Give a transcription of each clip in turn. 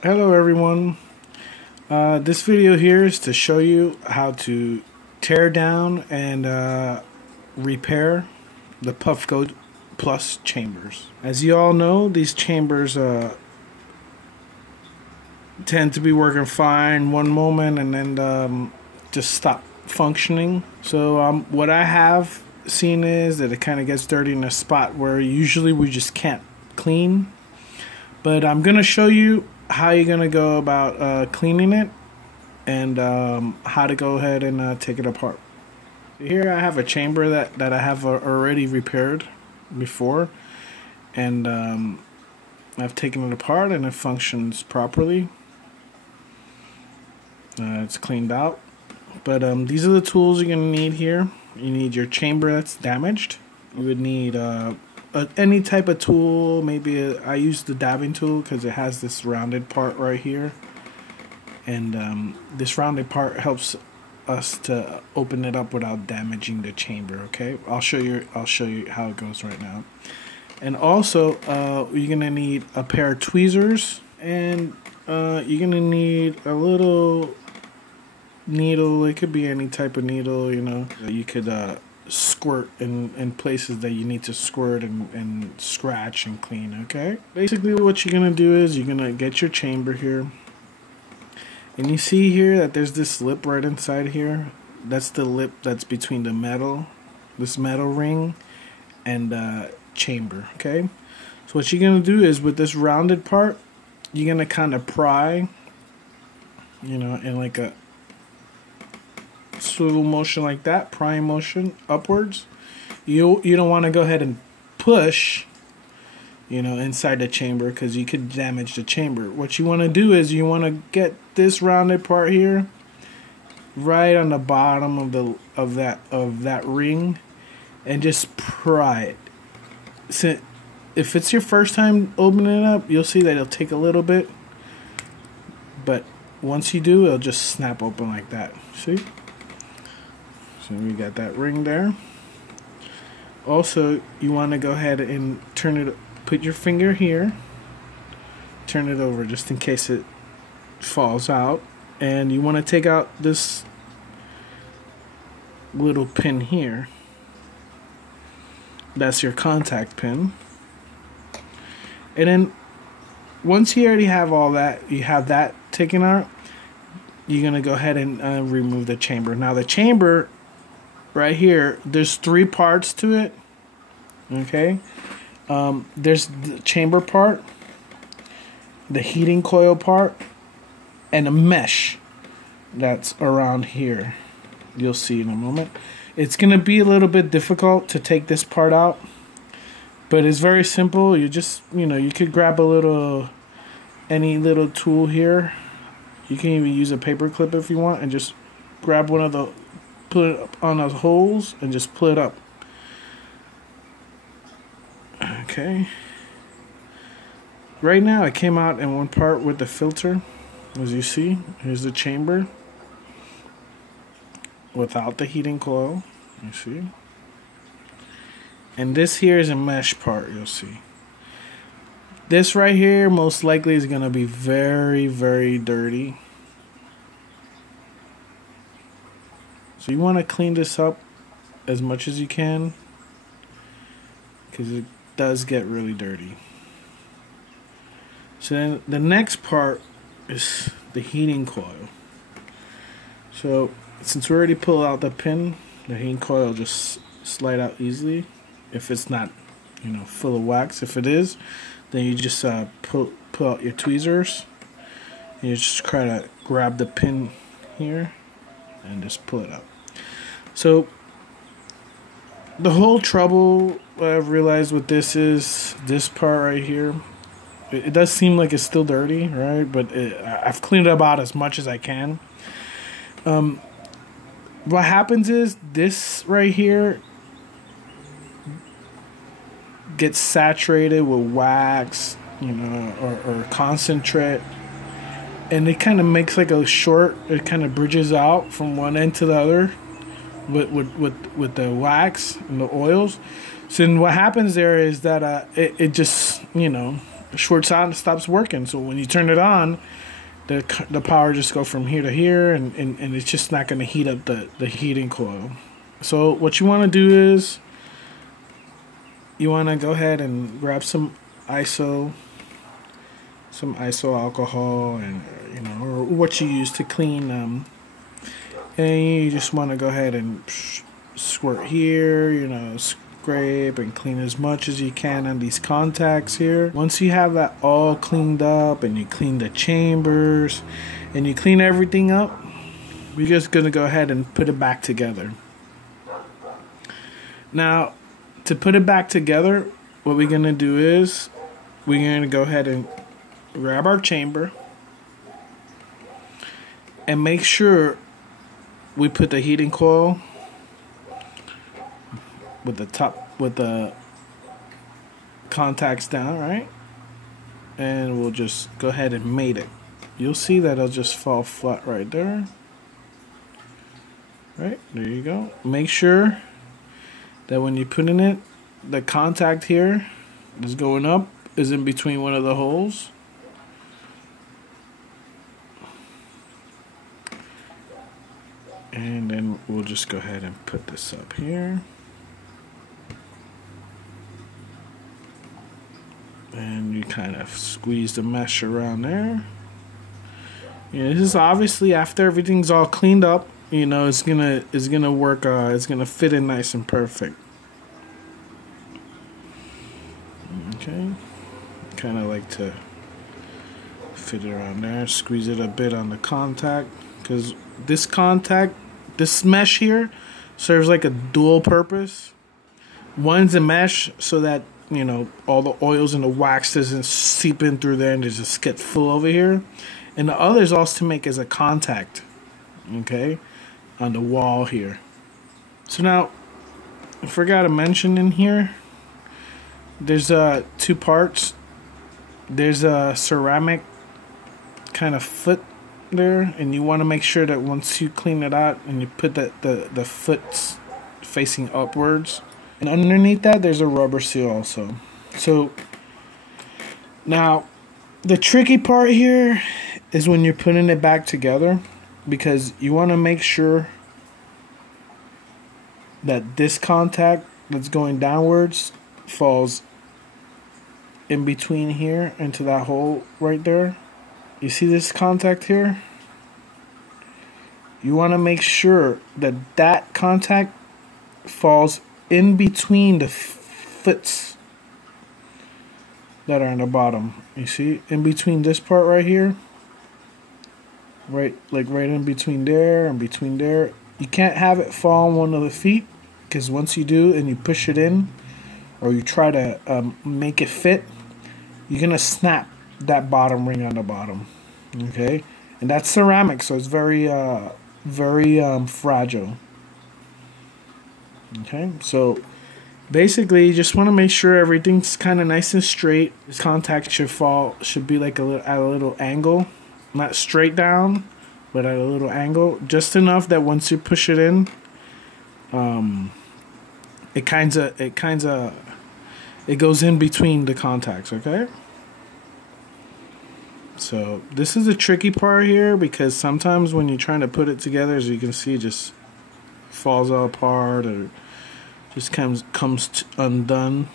Hello everyone. This video here is to show you how to tear down and repair the Puffco Plus chambers. As you all know, these chambers tend to be working fine one moment and then just stop functioning. So what I have seen is that it kind of gets dirty in a spot where usually we just can't clean. But I'm going to show you how you're going to go about cleaning it and how to go ahead and take it apart. Here I have a chamber that I have already repaired before, and I've taken it apart and it functions properly. It's cleaned out. But these are the tools you're going to need here. You need your chamber that's damaged. You would need any type of tool. Maybe I use the dabbing tool because it has this rounded part right here, and this rounded part helps us to open it up without damaging the chamber. Okay, I'll show you how it goes right now. And also you're gonna need a pair of tweezers, and you're gonna need a little needle. It could be any type of needle, you know. You could squirt in places that you need to squirt and scratch and clean. Okay, basically what you're gonna do is you're gonna get your chamber here, and you see here that there's this lip right inside here. That's the lip that's between this metal ring and chamber. Okay, so what you're gonna do is with this rounded part, you're gonna kind of pry, you know, in like a swivel motion like that, prying motion upwards. You don't want to go ahead and push, you know, inside the chamber because you could damage the chamber. What you want to do is you want to get this rounded part here right on the bottom of that ring and just pry it. So if it's your first time opening it up, you'll see that it'll take a little bit, but once you do, it'll just snap open like that. See? So we got that ring there. Also, you want to go ahead and put your finger here, turn it over just in case it falls out, and you want to take out this little pin here. That's your contact pin. And then once you already have all that, you have that taken out, you're going to go ahead and remove the chamber. Now the chamber right here, there's 3 parts to it. Okay, there's the chamber part, the heating coil part, and a mesh that's around here. You'll see in a moment. It's gonna be a little bit difficult to take this part out, but it's very simple. You just, you know, you could grab any little tool here. You can even use a paper clip if you want, and just grab one of the, put it up on those holes and just pull it up. Okay. Right now it came out in one part with the filter. As you see, here's the chamber without the heating coil. You see. And this here is a mesh part, you'll see. This right here most likely is going to be very, very dirty. So you want to clean this up as much as you can because it does get really dirty. So then the next part is the heating coil. So since we already pulled out the pin, the heating coil will just slide out easily if it's not, you know, full of wax. If it is, then you just pull out your tweezers and you just try to grab the pin here and just pull it up. So the whole trouble I've realized with this is this part right here. It does seem like it's still dirty, right? But I've cleaned it up out as much as I can. What happens is this right here gets saturated with wax, you know, or concentrate, and it kind of makes like a short. It kind of bridges out from one end to the other with the wax and the oils. So then what happens there is that it just, you know, shorts out and stops working. So when you turn it on, the power just go from here to here, and it's just not going to heat up the heating coil. So what you want to do is you want to go ahead and grab some iso alcohol, and or what you use to clean, and you just want to go ahead and squirt here, scrape and clean as much as you can on these contacts here. Once you have that all cleaned up and you clean the chambers and you clean everything up, we're just gonna go ahead and put it back together. Now, to put it back together, what we're gonna do is we're gonna go ahead and grab our chamber and make sure we put the heating coil with the contacts down, right? And we'll just go ahead and mate it. You'll see that it'll just fall flat right there. Right, there you go. Make sure that when you put in it, the contact here is going up, is in between one of the holes. And then we'll just go ahead and put this up here. And you kind of squeeze the mesh around there. This is obviously after everything's all cleaned up. It's gonna work. It's gonna fit in nice and perfect. Okay, kind of like to fit it around there. Squeeze it a bit on the contact, because this mesh here serves like a dual purpose. One's a mesh so that all the oils and the wax doesn't seep in through there and they just get full over here. And the other is also to make as a contact, okay, on the wall here. So now, I forgot to mention in here, there's two parts. There's a ceramic kind of foot there, and you want to make sure that once you clean it out and you put the foot's facing upwards. And underneath that, there's a rubber seal also. So now, the tricky part here is when you're putting it back together, because you want to make sure that this contact that's going downwards falls in between here into that hole right there. You see this contact here? You want to make sure that that contact falls in between the foots that are on the bottom. You see, in between this part right here, right in between there and between there. You can't have it fall on one of the feet, because once you do and you push it in, or you try to make it fit, you're gonna snap that bottom ring on the bottom. Okay, and that's ceramic, so it's very fragile. Okay, so basically you just want to make sure everything's kind of nice and straight. This contact should be like at a little angle, not straight down, but at a little angle, just enough that once you push it in, it goes in between the contacts. Okay, so this is a tricky part here, because sometimes when you're trying to put it together, as you can see, it just falls all apart or just comes undone.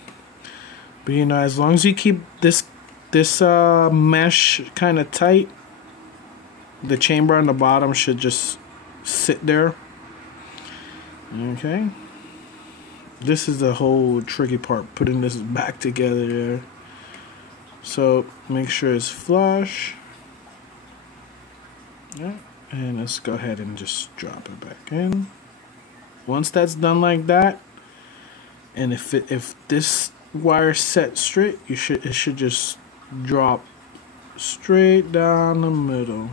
But as long as you keep this mesh kind of tight, the chamber on the bottom should just sit there. Okay, this is the whole tricky part, putting this back together there. So make sure it's flush. Yeah, and let's go ahead and just drop it back in. Once that's done like that, and if this wire set straight, it should just drop straight down the middle.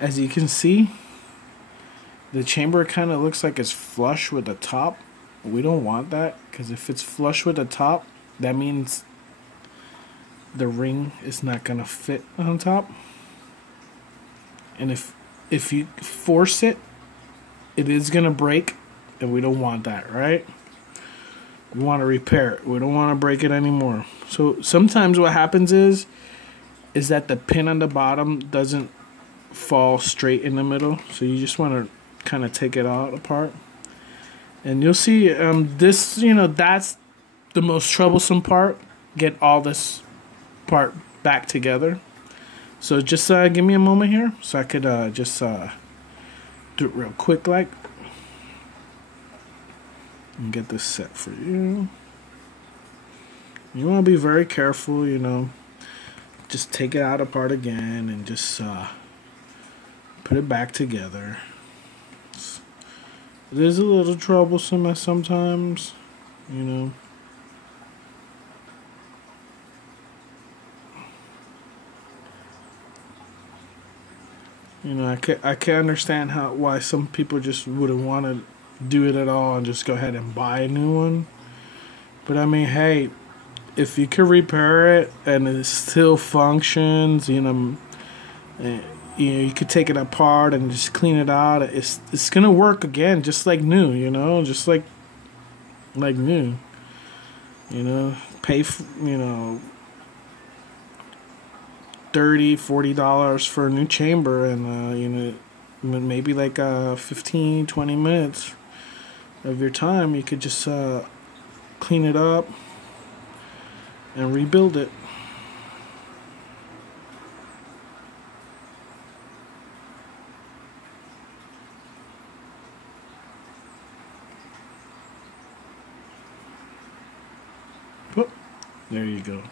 As you can see, the chamber kind of looks like it's flush with the top. We don't want that, because if it's flush with the top, that means the ring is not gonna fit on top. And if if you force it, it is gonna break, and we don't want that, right? We want to repair it. We don't want to break it anymore. So sometimes what happens is that the pin on the bottom doesn't fall straight in the middle. So you just want to kind of take it all apart. And you'll see this, that's the most troublesome part. Get all this part back together. So just give me a moment here so I could just do it real quick like. And get this set for you. You want to be very careful, just take it out apart again and just put it back together. It is a little troublesome sometimes, I can understand why some people just wouldn't want to do it at all and just go ahead and buy a new one. But I mean, hey, if you can repair it and it still functions, you could take it apart and just clean it out. It's gonna work again, just like new, just like new. Pay $30-$40 for a new chamber, and maybe like 15-20 minutes of your time, you could just clean it up and rebuild it. Whoop. There you go.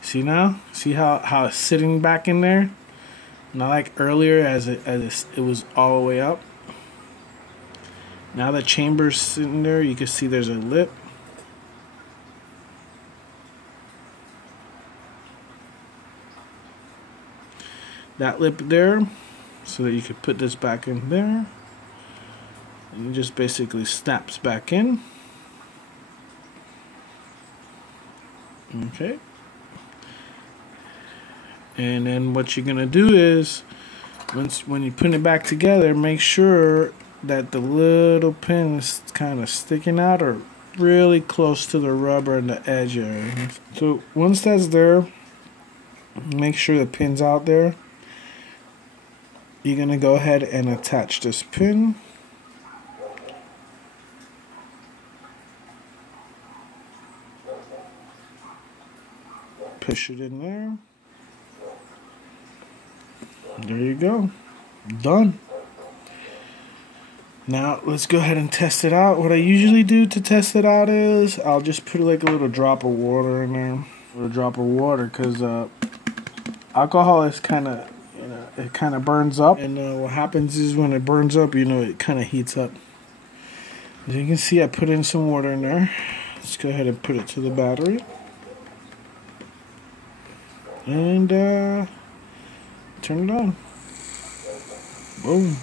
See now? See how it's sitting back in there? Not like earlier as it was all the way up. Now the chamber's sitting there, you can see there's a lip. That lip there, so that you can put this back in there. And it just basically snaps back in. Okay. And then what you're gonna do is, when you put it back together, make sure that the little pin is kind of sticking out or really close to the rubber and the edge area. So once that's there, make sure the pin's out there. You're gonna go ahead and attach this pin. Push it in there. There you go. Done. Now let's go ahead and test it out. What I usually do to test it out is I'll just put like a little drop of water in there. A little drop of water, because alcohol is kind of, it kind of burns up. And what happens is when it burns up, it kind of heats up. As you can see, I put in some water in there. Let's go ahead and put it to the battery. And turn it on. Boom.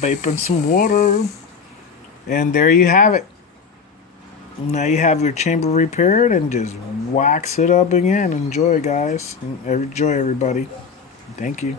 Vaping some water. And there you have it. Now you have your chamber repaired, and just wax it up again. Enjoy, guys. Enjoy, everybody. Thank you.